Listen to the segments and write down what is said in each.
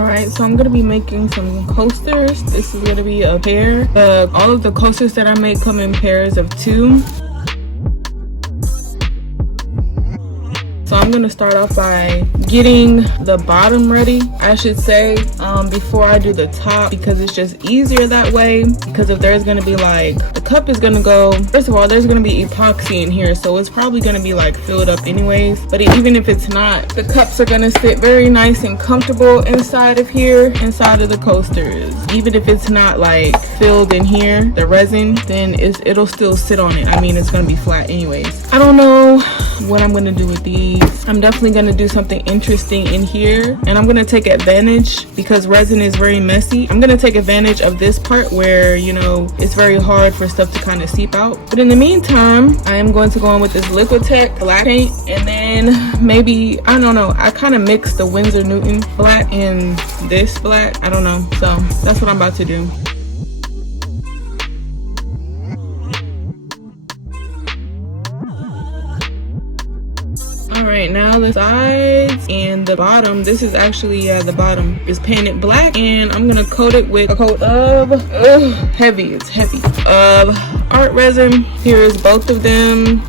All right, so I'm gonna be making some coasters. This is gonna be a pair. All of the coasters that I make come in pairs of 2. So I'm gonna start off by getting the bottom ready, I should say, before I do the top, because it's just easier that way. Because if there's gonna be like, the cup is gonna go, first of all, there's gonna be epoxy in here, so it's probably gonna be like filled up anyways. But even if it's not, the cups are gonna sit very nice and comfortable inside of here, inside of the coasters. Even if it's not like filled in here, the resin, then it'll still sit on it. I mean, it's gonna be flat anyways. I don't know what I'm gonna do with these. I'm definitely gonna do something interesting in here, and I'm gonna take advantage, because resin is very messy. I'm gonna take advantage of this part where, you know, it's very hard for stuff to kind of seep out. But in the meantime, I am going to go in with this Liquitex black paint, and then maybe, I don't know, I kind of mixed the Winsor Newton black and this black, I don't know. So that's what I'm about to do. Alright, now the sides and the bottom, this is actually, the bottom is painted black, and I'm gonna coat it with a coat of, it's heavy, of art resin. Here is both of them.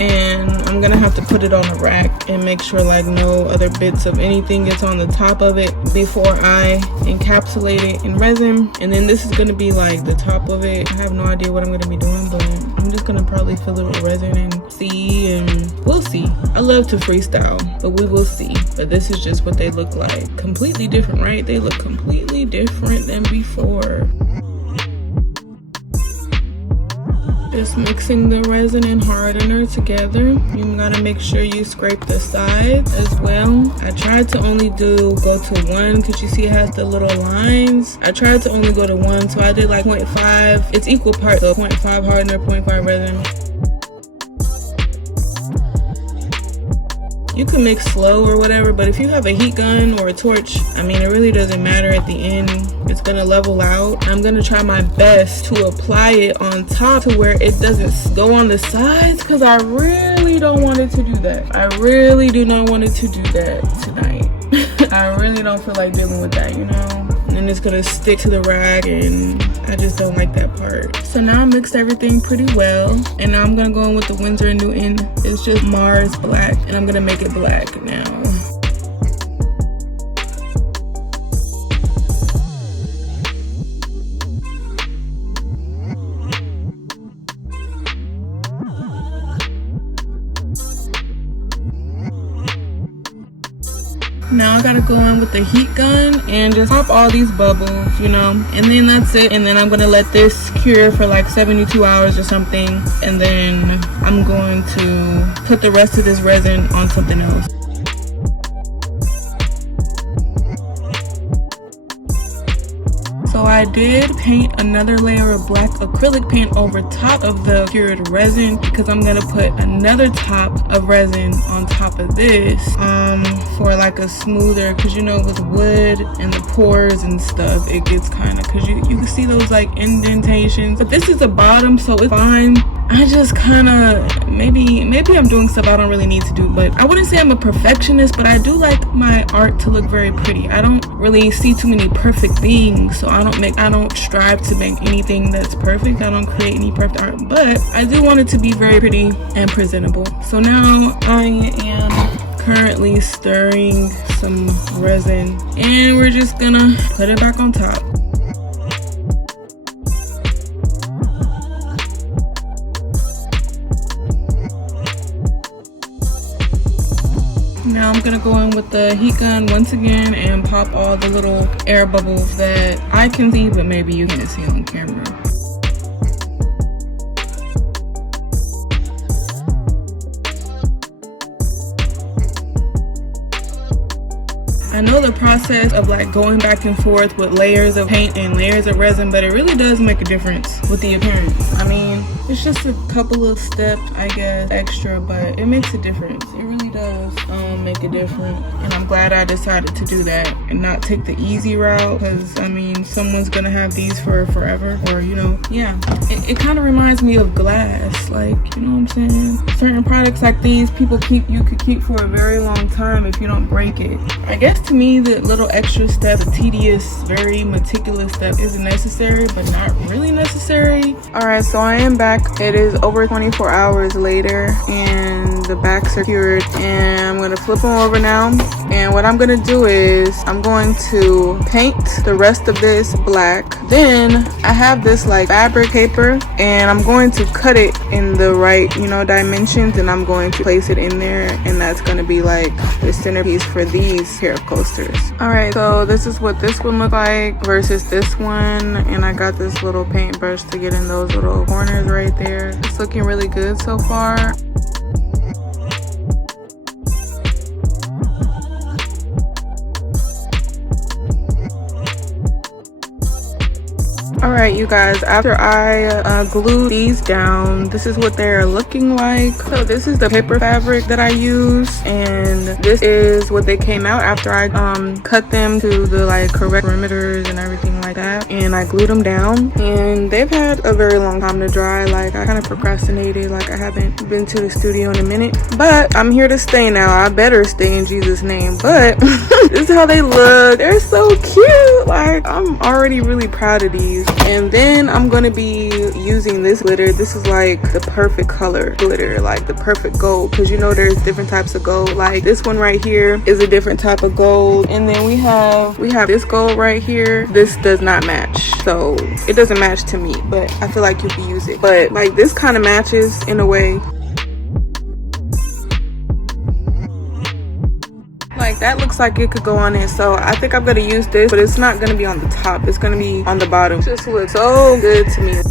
And I'm gonna have to put it on a rack and make sure like no other bits of anything gets on the top of it before I encapsulate it in resin. And then this is gonna be like the top of it. I have no idea what I'm gonna be doing, but I'm just gonna probably fill it with resin and see, and we'll see. I love to freestyle, but we will see. But this is just what they look like. Completely different, right? They look completely different than before. Just mixing the resin and hardener together. You gotta make sure you scrape the sides as well. I tried to only go to 1, because you see it has the little lines. I tried to only go to 1, so I did like 0.5. It's equal parts, so 0.5 hardener, 0.5 resin. You can mix slow or whatever, but if you have a heat gun or a torch, I mean, it really doesn't matter at the end. It's gonna level out. I'm gonna try my best to apply it on top to where it doesn't go on the sides, because I really don't want it to do that. I really do not want it to do that tonight. I really don't feel like dealing with that, you know? And it's gonna stick to the rack, and I just don't like that part. So now I mixed everything pretty well, and now I'm gonna go in with the Winsor & Newton. It's just Mars black, and I'm gonna make it black now. Now I gotta go in with the heat gun and just pop all these bubbles, you know, and then that's it. And then I'm gonna let this cure for like 72 hours or something, and then I'm going to put the rest of this resin on something else. So I did paint another layer of black acrylic paint over top of the cured resin, because I'm gonna put another top of resin on top of this for like a smoother, because you know with wood and the pores and stuff, it gets kind of, because you can see those like indentations. But this is the bottom, so it's fine. I just kind of, maybe I'm doing stuff I don't really need to do, but I wouldn't say I'm a perfectionist, but I do like my art to look very pretty. I don't really see too many perfect things, so I don't strive to make anything that's perfect. I don't create any perfect art, but I do want it to be very pretty and presentable. So now I am currently stirring some resin, and we're just gonna put it back on top. Now I'm gonna go in with the heat gun once again and pop all the little air bubbles that I can see, but maybe you can't see on camera. I know the process of like going back and forth with layers of paint and layers of resin, but it really does make a difference with the appearance. I mean, It's just a couple of steps, I guess, extra, but it makes a difference. It really does make a difference. And I'm glad I decided to do that and not take the easy route, because I mean, someone's gonna have these for forever, or you know, yeah. It kind of reminds me of glass, like, you know what I'm saying? Certain products like these, you could keep for a very long time if you don't break it. I guess to me, the little extra step, the tedious, very meticulous step isn't necessary, but not really necessary. All right, so I am back. It is over 24 hours later and the backs are cured, and I'm gonna flip them over now. And what I'm gonna do is I'm going to paint the rest of this black. Then I have this like fabric paper, and I'm going to cut it in the right, you know, dimensions, and I'm going to place it in there, and that's going to be like the centerpiece for these pair of coasters. All right, so this is what this one look like versus this one, and I got this little paintbrush to get in those little corners right there. It's looking really good so far. Alright, you guys, after I glue these down, this is what they're looking like. So this is the paper fabric that I use, and this is what they came out after I cut them to the like correct perimeters and everything like that, and I glued them down. And they've had a very long time to dry. Like, I kind of procrastinated, like I haven't been to the studio in a minute, but I'm here to stay now. I better stay in Jesus' name. But this is how they look. They're so cute. Like, I'm already really proud of these. And then I'm gonna be using this glitter. This is like the perfect color glitter, like the perfect gold, because you know there's different types of gold. Like this one right here is a different type of gold, and then we have this gold right here. This does not match, so it doesn't match to me, but I feel like you can use it. But like this kind of matches in a way. Like that looks like it could go on it, so I think I'm gonna use this, but it's not gonna be on the top, it's gonna be on the bottom. This looks so good to me.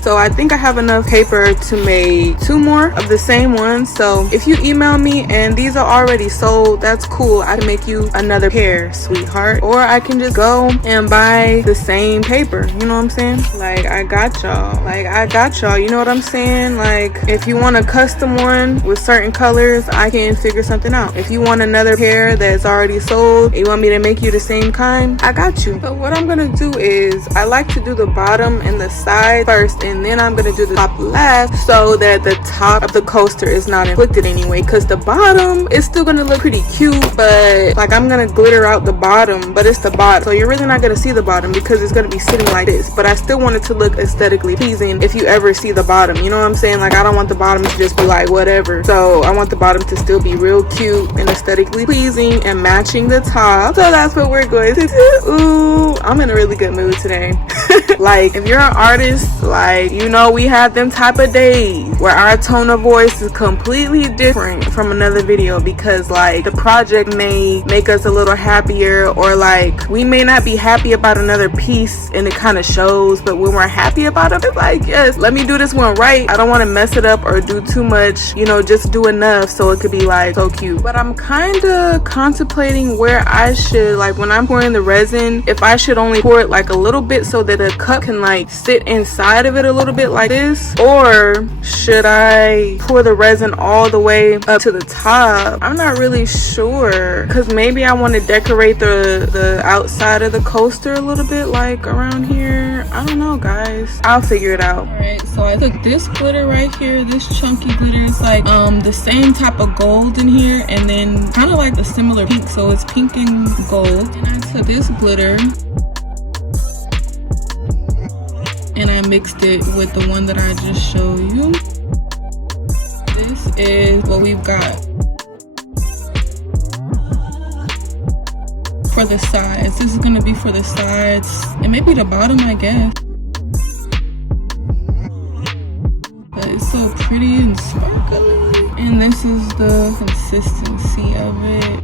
So I think I have enough paper to make 2 more of the same one. So if you email me and these are already sold, that's cool. I can make you another pair, sweetheart. Or I can just go and buy the same paper. You know what I'm saying? Like, I got y'all. Like, I got y'all. You know what I'm saying? Like, if you want a custom one with certain colors, I can figure something out. If you want another pair that's already sold, and you want me to make you the same kind, I got you. So what I'm gonna do is, I like to do the bottom and the side first, and then I'm gonna do the top last, so that the top of the coaster is not inflicted anyway, because the bottom is still gonna look pretty cute, but like I'm gonna glitter out the bottom, but it's the bottom, so you're really not gonna see the bottom because it's gonna be sitting like this. But I still want it to look aesthetically pleasing if you ever see the bottom, you know what I'm saying? Like, I don't want the bottom to just be like whatever, so I want the bottom to still be real cute and aesthetically pleasing and matching the top. So that's what we're going to do. Ooh, I'm in a really good mood today. Like, if you're an artist, like, you know, we have them type of days where our tone of voice is completely different from another video, because like the project may make us a little happier, or like we may not be happy about another piece and it kind of shows, but when we're happy about it, it's like, yes, let me do this one right. I don't want to mess it up or do too much, you know, just do enough so it could be like so cute. But I'm kind of contemplating where I should, like when I'm pouring the resin, if I should only pour it like a little bit so that a cup can like sit inside of it a little bit like this, or should I pour the resin all the way up to the top? I'm not really sure, because maybe I want to decorate the outside of the coaster a little bit, like around here. I don't know, guys, I'll figure it out. All right, so I took this glitter right here, this chunky glitter. It's like the same type of gold in here, and then kind of like a similar pink, so it's pink and gold. And I took this glitter and I mixed it with the one that I just showed you. This is what we've got for the sides. This is gonna be for the sides and maybe the bottom, I guess. But it's so pretty and sparkly. And this is the consistency of it.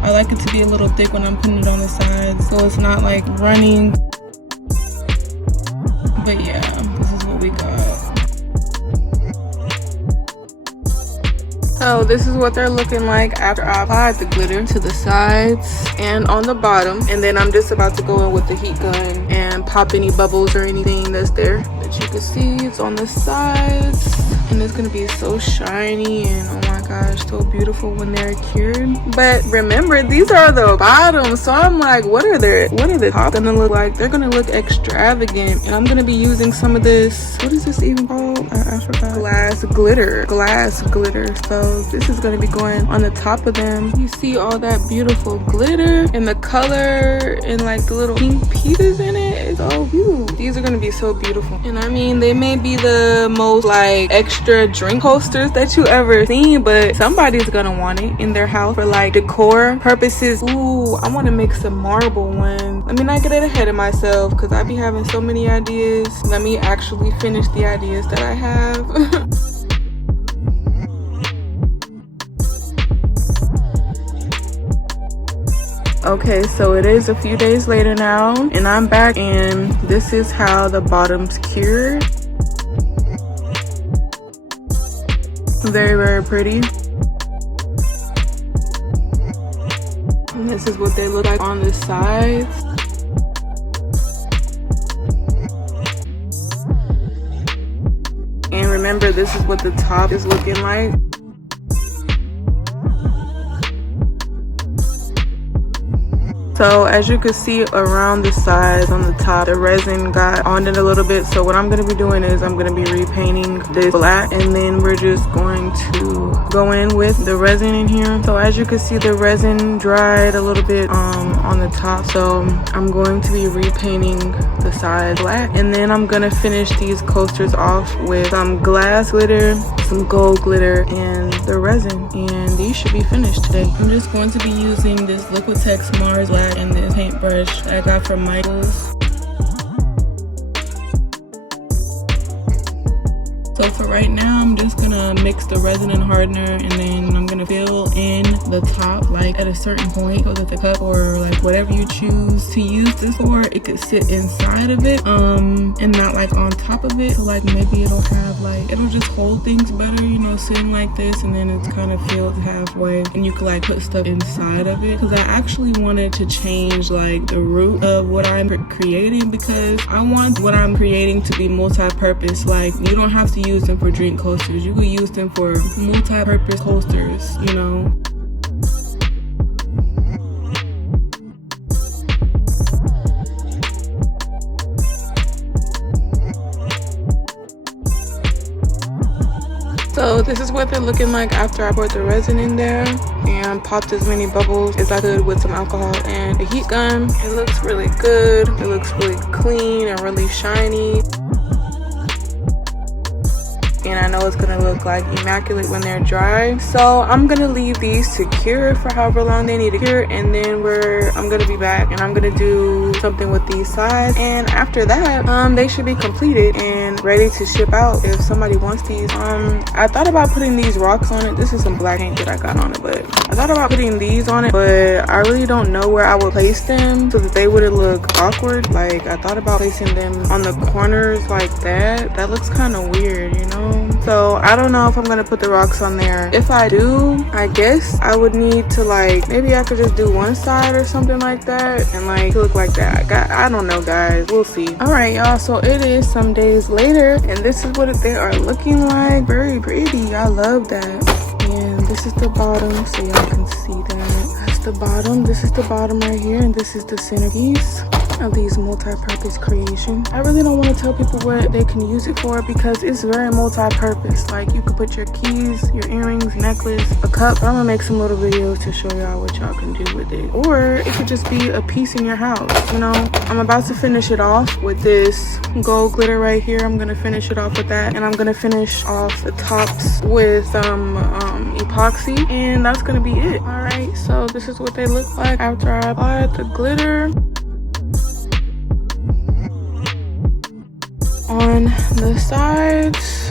I like it to be a little thick when I'm putting it on the sides, so it's not like running. But yeah, this is what we got. So this is what they're looking like after I applied the glitter to the sides and on the bottom. And then I'm just about to go in with the heat gun and pop any bubbles or anything that's there. But you can see it's on the sides. And it's gonna be so shiny and oh my gosh, so beautiful when they're cured. But remember, these are the bottoms. So I'm like, what are the top gonna look like? They're gonna look extravagant. And I'm gonna be using some of this, what is this even called? I forgot. Glass glitter. So this is going to be going on the top of them. You see all that beautiful glitter and the color and like the little pink pieces in it. It's all beautiful. These are going to be so beautiful. And I mean, they may be the most like extra drink coasters that you ever seen, but somebody's going to want it in their house for like decor purposes. Ooh, I want to make some marble ones. Let me not get ahead of myself because I be having so many ideas. Let me actually finish the ideas that I have. Okay, so it is a few days later now and I'm back and this is how the bottoms cured. Very, very pretty. And this is what they look like on the sides. And remember, this is what the top is looking like. So as you can see around the sides on the top, the resin got on it a little bit. So what I'm going to be doing is I'm going to be repainting this black and then we're just going to go in with the resin in here. So as you can see, the resin dried a little bit on the top. So I'm going to be repainting the side black and then I'm going to finish these coasters off with some glass glitter, some gold glitter, and the resin, and these should be finished today. I'm just going to be using this Liquitex Mars Black and this paintbrush that I got from Michael's. So for right now, I'm just gonna mix the resin and hardener and then I'm gonna fill in the top like at a certain point with the cup or like whatever you choose to use this for. It could sit inside of it and not like on top of it. So like maybe it'll have like, it'll just hold things better, you know, sitting like this and then it's kind of filled halfway and you can like put stuff inside of it. Because I actually wanted to change like the root of what I'm creating because I want what I'm creating to be multi-purpose. Like you don't have to use them for drink coasters, you could use them for multi-purpose coasters, you know. So this is what they're looking like after I poured the resin in there and popped as many bubbles as I could with some alcohol and a heat gun. It looks really good, it looks really clean and really shiny. And I know it's gonna look like immaculate when they're dry. So I'm gonna leave these to cure for however long they need to cure, and then I'm gonna be back and I'm gonna do something with these sides. And after that, they should be completed and ready to ship out if somebody wants these. I thought about putting these rocks on it. This is some black paint that I got on it, but I thought about putting these on it, but I really don't know where I would place them so that they wouldn't look awkward. Like I thought about placing them on the corners like that. That looks kind of weird, you know? So I don't know if I'm gonna put the rocks on there. If I do, I guess I would need to like, maybe I could just do one side or something like that and like look like that. I don't know, guys, we'll see. All right, y'all, so it is some days later and this is what they are looking like. Very pretty, I love that. And this is the bottom, so y'all can see that. That's the bottom, this is the bottom right here, and this is the centerpiece of these multi-purpose creations. I really don't want to tell people what they can use it for because it's very multi-purpose. Like you could put your keys, your earrings, necklace, a cup. I'm gonna make some little videos to show y'all what y'all can do with it. Or it could just be a piece in your house, you know. I'm about to finish it off with this gold glitter right here. I'm gonna finish it off with that, and I'm gonna finish off the tops with epoxy, and that's gonna be it. All right, so this is what they look like after I applied the glitter on the sides.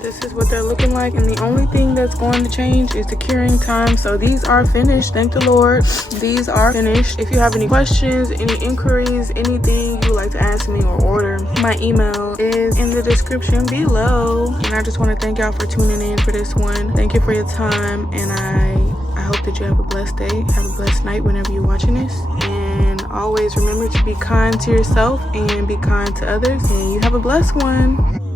This is what they're looking like, and the only thing that's going to change is the curing time. So these are finished, thank the Lord. These are finished. If you have any questions, any inquiries, anything you would like to ask me or order, my email is in the description below. And I just want to thank y'all for tuning in for this one. Thank you for your time, and I hope that you have a blessed day, have a blessed night whenever you're watching this. And always remember to be kind to yourself and be kind to others, and you have a blessed one.